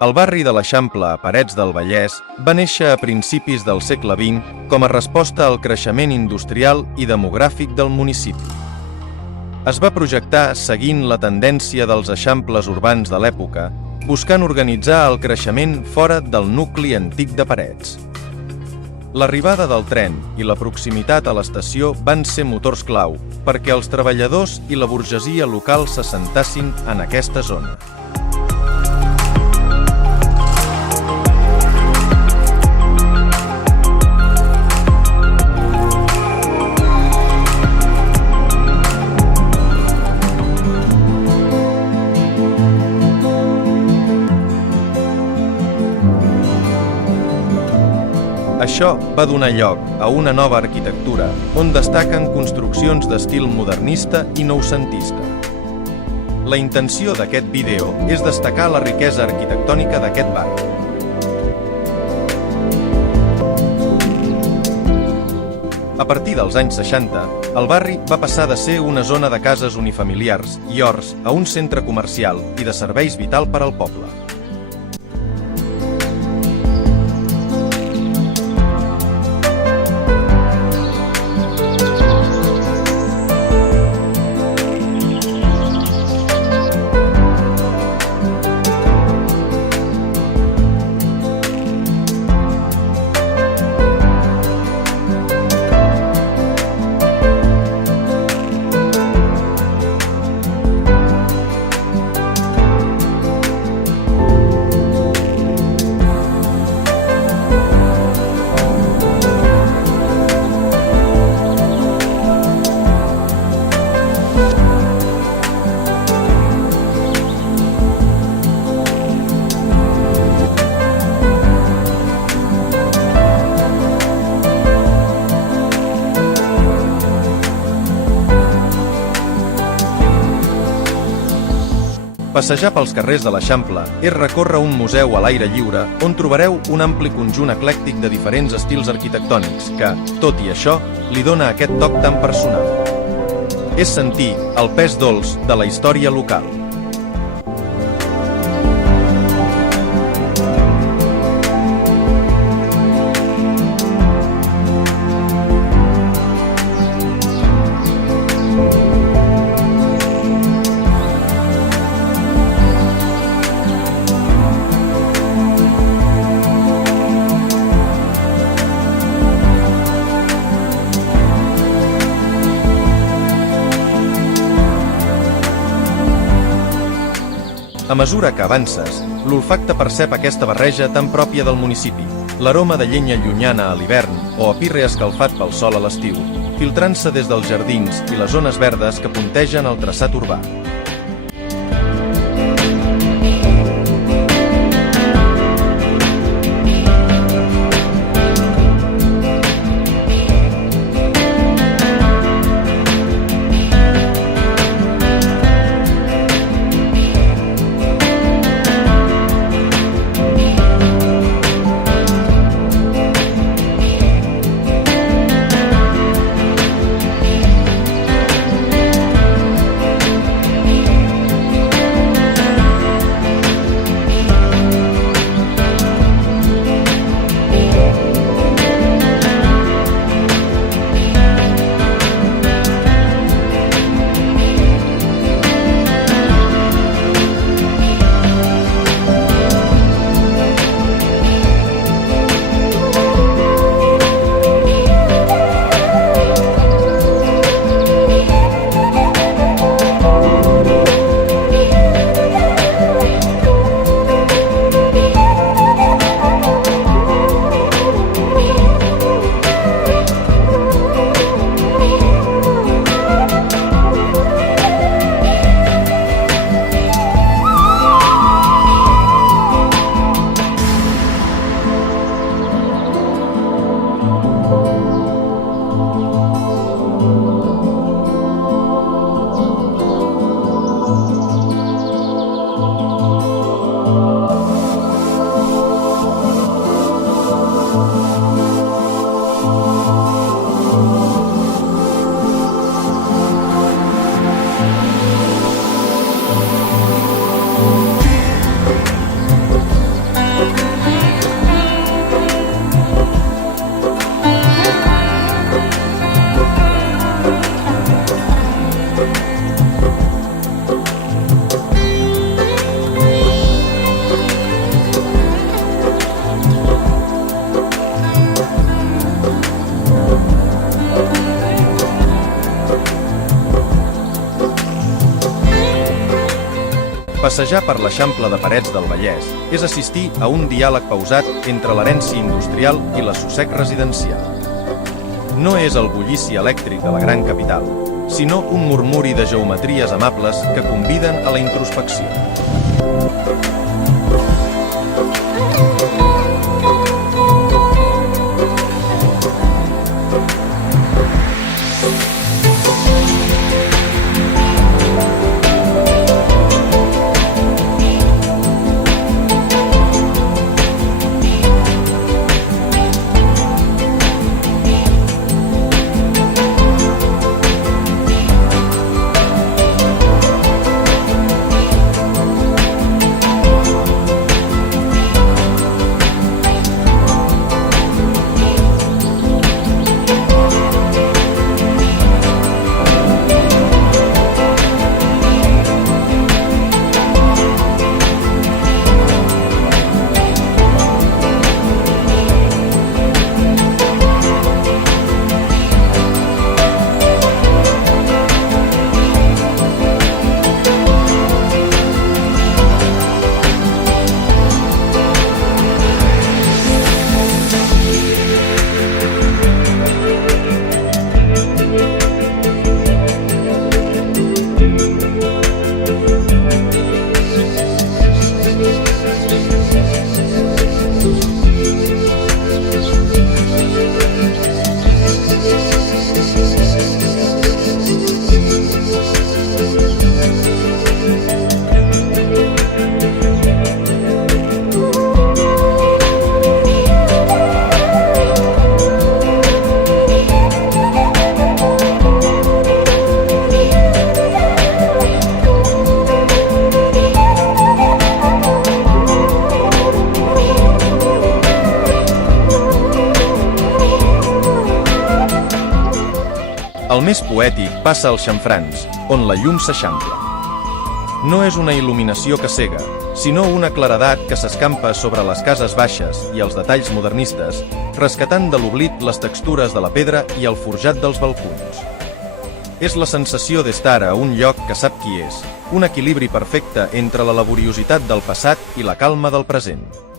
El barri de l'Eixample, a Parets del Vallès, va néixer a principis del segle XX com a resposta al creixement industrial i demogràfic del municipi. Es va projectar seguint la tendència dels eixamples urbans de l'època, buscant organitzar el creixement fora del nucli antic de Parets. L'arribada del tren i la proximitat a l'estació van ser motors clau perquè els treballadors i la burgesia local s'assentassin en aquesta zona. Això va donar lloc a una nova arquitectura on destaquen construccions d'estil modernista i noucentista. La intenció d'aquest vídeo és destacar la riquesa arquitectònica d'aquest barri. A partir dels anys 60, el barri va passar de ser una zona de cases unifamiliars i horts a un centre comercial i de serveis vital per al poble. Passejar pels carrers de l'Eixample és recórrer un museu a l'aire lliure on trobareu un ampli conjunt eclèctic de diferents estils arquitectònics que, tot i això, li dona aquest toc tan personal. És sentir el pes dolç de la història local. A mesura que avances, l'olfacte percep aquesta barreja tan pròpia del municipi, l'aroma de llenya llunyana a l'hivern o a pi reescalfat pel sol a l'estiu, filtrant-se des dels jardins i les zones verdes que puntegen el traçat urbà. Passejar per l'Eixample de Parets del Vallès és assistir a un diàleg pausat entre l'herència industrial i l'assossec residencial. No és el bullici elèctric de la gran capital, sinó un murmuri de geometries amables que conviden a la introspecció. El més poètic passa als xamfrans, on la llum s'eixampla. No és una il·luminació que cega, sinó una claredat que s'escampa sobre les cases baixes i els detalls modernistes, rescatant de l'oblit les textures de la pedra i el forjat dels balcons. És la sensació d'estar a un lloc que sap qui és, un equilibri perfecte entre la laboriositat del passat i la calma del present.